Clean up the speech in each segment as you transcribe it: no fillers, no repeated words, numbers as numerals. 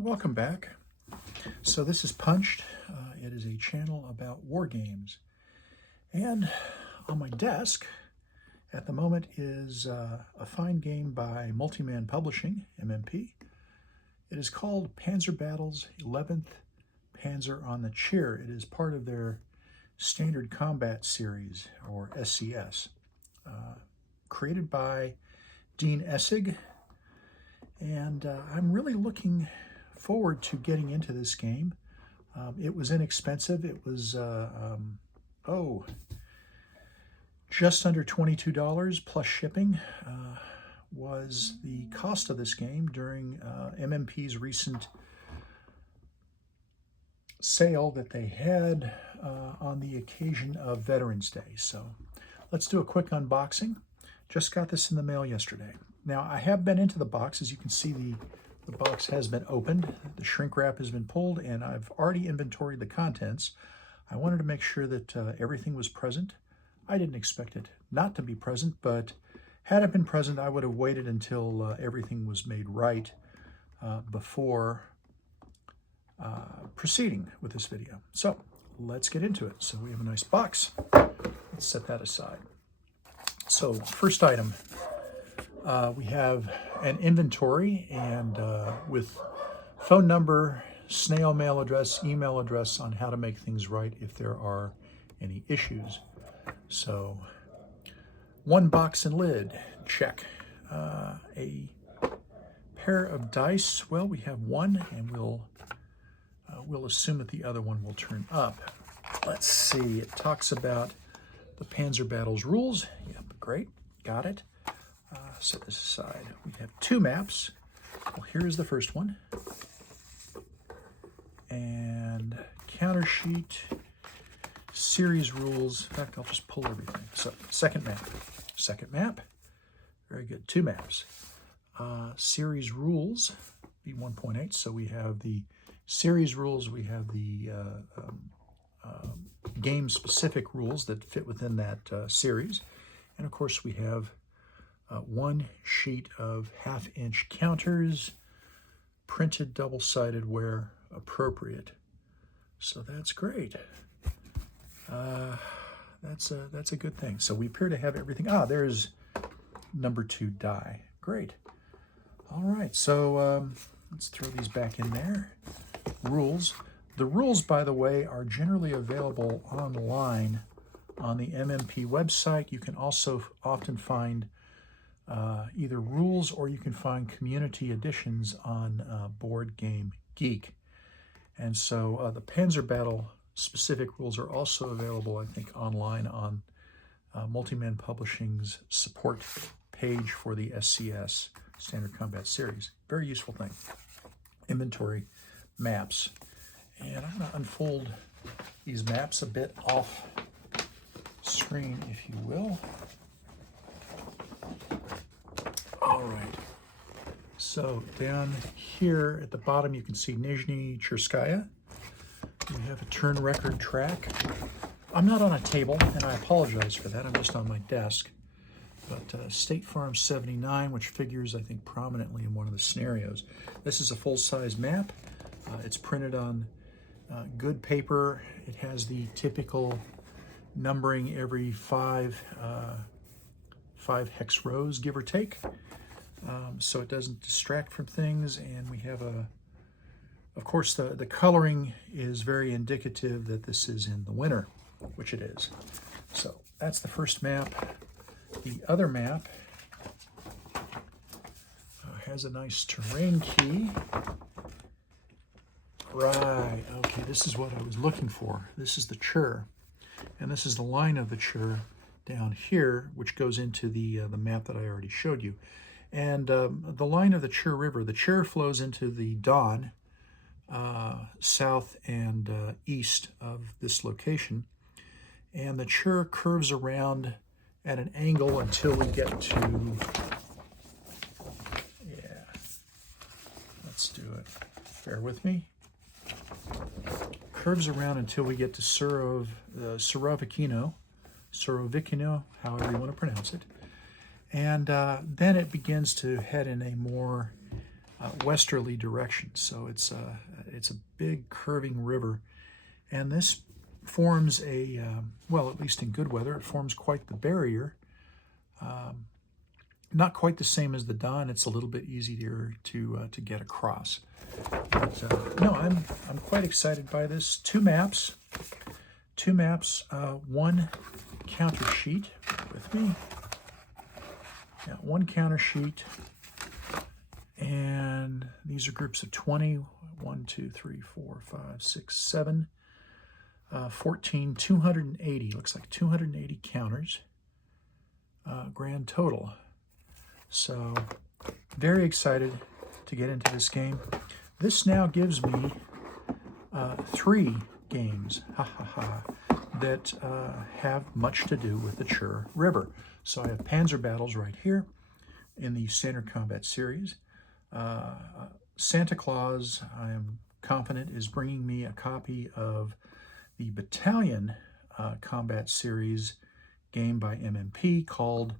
Welcome back. So this is Punched. It is a channel about war games. And on my desk at the moment is a fine game by Multiman Publishing, MMP. It is called Panzer Battles 11th Panzer on the Chir. It is part of their Standard Combat Series, or SCS, created by Dean Essig. And I'm really looking forward to getting into this game. It was inexpensive. It was, just under $22 plus shipping was the cost of this game during MMP's recent sale that they had on the occasion of Veterans Day. So let's do a quick unboxing. Just got this in the mail yesterday. Now, I have been into the box. As you can see, the box has been opened. The shrink wrap has been pulled, and I've already inventoried the contents. I wanted to make sure that everything was present. I didn't expect it not to be present, but had it been present, I would have waited until everything was made right before proceeding with this video. So let's get into it. So we have a nice box. Let's set that aside. So first item, we have an inventory and with phone number, snail mail address, email address on how to make things right if there are any issues. So one box and lid, check. A pair of dice, well, we have one, and we'll assume that the other one will turn up. Let's see, it talks about the Panzer Battles rules. Yep, great, got it. Set this aside. We have two maps. Well, here's the first one. And counter sheet, series rules. In fact, I'll just pull everything. So, second map. Very good. Two maps. Series rules, B1.8. So we have the series rules. We have the game-specific rules that fit within that series. And, of course, we have one sheet of half-inch counters, printed double-sided where appropriate. So that's great. That's a good thing. So we appear to have everything. There's number 2 die. Great. All right, so let's throw these back in there. Rules. The rules, by the way, are generally available online on the MMP website. You can also often find either rules, or you can find community editions on Board Game Geek. And so the Panzer Battle specific rules are also available, I think, online on Multiman Publishing's support page for the SCS, Standard Combat Series. Very useful thing. Inventory, maps. And I'm going to unfold these maps a bit off screen, if you will. All right, so down here at the bottom, you can see Nizhny Cherskaya. We have a turn record track. I'm not on a table, and I apologize for that. I'm just on my desk. But State Farm 79, which figures, I think, prominently in one of the scenarios. This is a full-size map. It's printed on good paper. It has the typical numbering every five hex rows, give or take. So it doesn't distract from things, and we have of course, the coloring is very indicative that this is in the winter, which it is. So that's the first map. The other map has a nice terrain key. Right, okay, this is what I was looking for. This is the Chir, and this is the line of the Chir down here, which goes into the map that I already showed you. And the line of the Chir River, the Chir flows into the Don, south and east of this location. And the Chir curves around at an angle until we get to, let's do it. Bear with me. Curves around until we get to Surovikino, however you want to pronounce it. And then it begins to head in a more westerly direction. So it's a big curving river, and this forms a, well, at least in good weather, it forms quite the barrier. Not quite the same as the Don. It's a little bit easier to get across. But, no, I'm quite excited by this. Two maps, one counter sheet with me. Yeah, one counter sheet, and these are groups of 20. 1, 2, 3, 4, 5, 6, 7, 14, 280. Looks like 280 counters. Grand total. So, very excited to get into this game. This now gives me 3 games that have much to do with the Chir River. So I have Panzer battles right here in the Standard Combat Series. Santa Claus, I am confident, is bringing me a copy of the Battalion Combat Series game by MMP called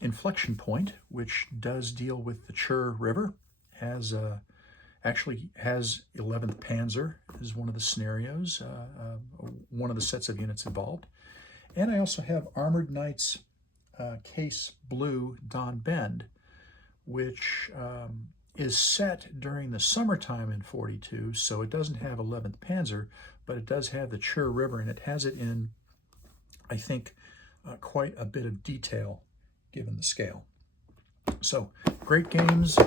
Inflection Point, which does deal with the Chir River. Actually has 11th Panzer is one of the scenarios, one of the sets of units involved. And I also have Armored Knights Case Blue Don Bend, which is set during the summertime in 42, so it doesn't have 11th Panzer, but it does have the Chir River, and it has it in, I think, quite a bit of detail given the scale. So, great games.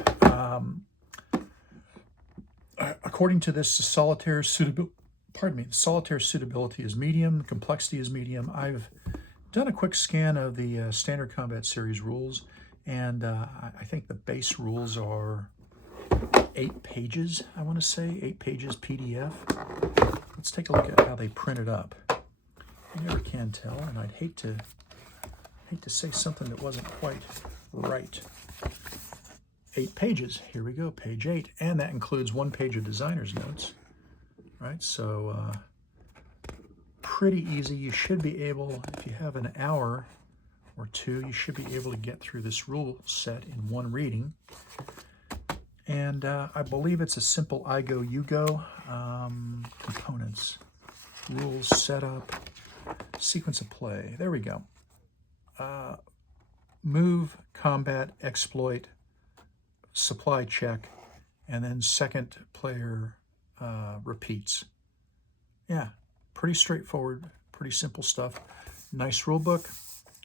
According to this, the solitaire suitability is medium, the complexity is medium. I've done a quick scan of the Standard Combat Series rules, and I think the base rules are 8 pages, I want to say, 8 pages PDF. Let's take a look at how they print it up. You never can tell, and I'd hate to say something that wasn't quite right. 8 pages. Here we go, page 8, and that includes 1 page of designer's notes. Right, so pretty easy. You should be able, if you have an hour or 2, you should be able to get through this rule set in 1 reading. And I believe it's a simple I go, you go. Components, rules, setup, sequence of play. There we go. Move, combat, exploit, supply check, and then second player repeats. Yeah, pretty straightforward, pretty simple stuff. Nice rule book.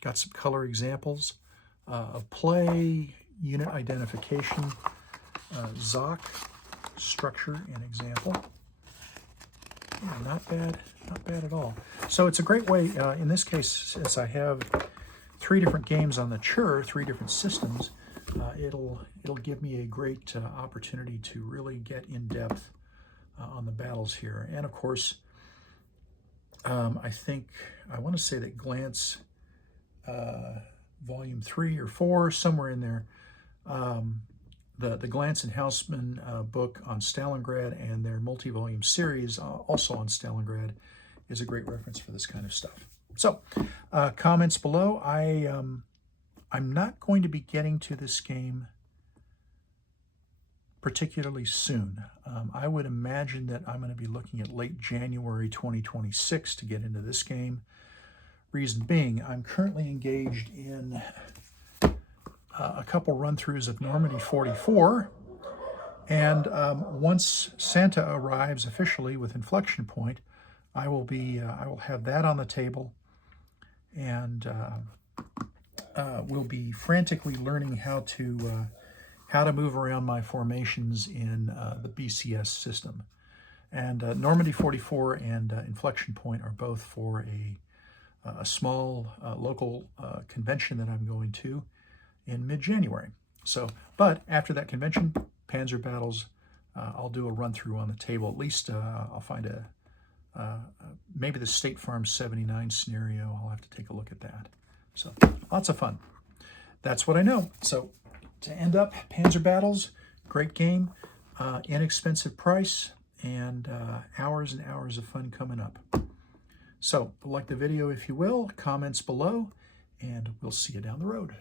Got some color examples of play, unit identification, ZOC, structure and example. Yeah, not bad at all. So it's a great way, in this case, since I have 3 different games on the Chir, 3 different systems, it'll give me a great opportunity to really get in depth on the battles here. And of course, I want to say that Glance volume 3 or 4, somewhere in there, the Glance and Houseman book on Stalingrad and their multi-volume series, also on Stalingrad, is a great reference for this kind of stuff. So, comments below. I'm not going to be getting to this game particularly soon. I would imagine that I'm going to be looking at late January 2026 to get into this game. Reason being, I'm currently engaged in a couple run-throughs of Normandy 44, and once Santa arrives officially with Inflection Point, I will have that on the table, and we'll be frantically learning how to move around my formations in the BCS system. And Normandy 44 and Inflection Point are both for a small local convention that I'm going to in mid-January. So, but after that convention, Panzer battles, I'll do a run-through on the table. At least I'll find maybe the State Farm 79 scenario. I'll have to take a look at that. So, lots of fun. That's what I know. So, to end up, Panzer battles, great game, inexpensive price, and hours and hours of fun coming up. So, like the video if you will, comments below, and we'll see you down the road.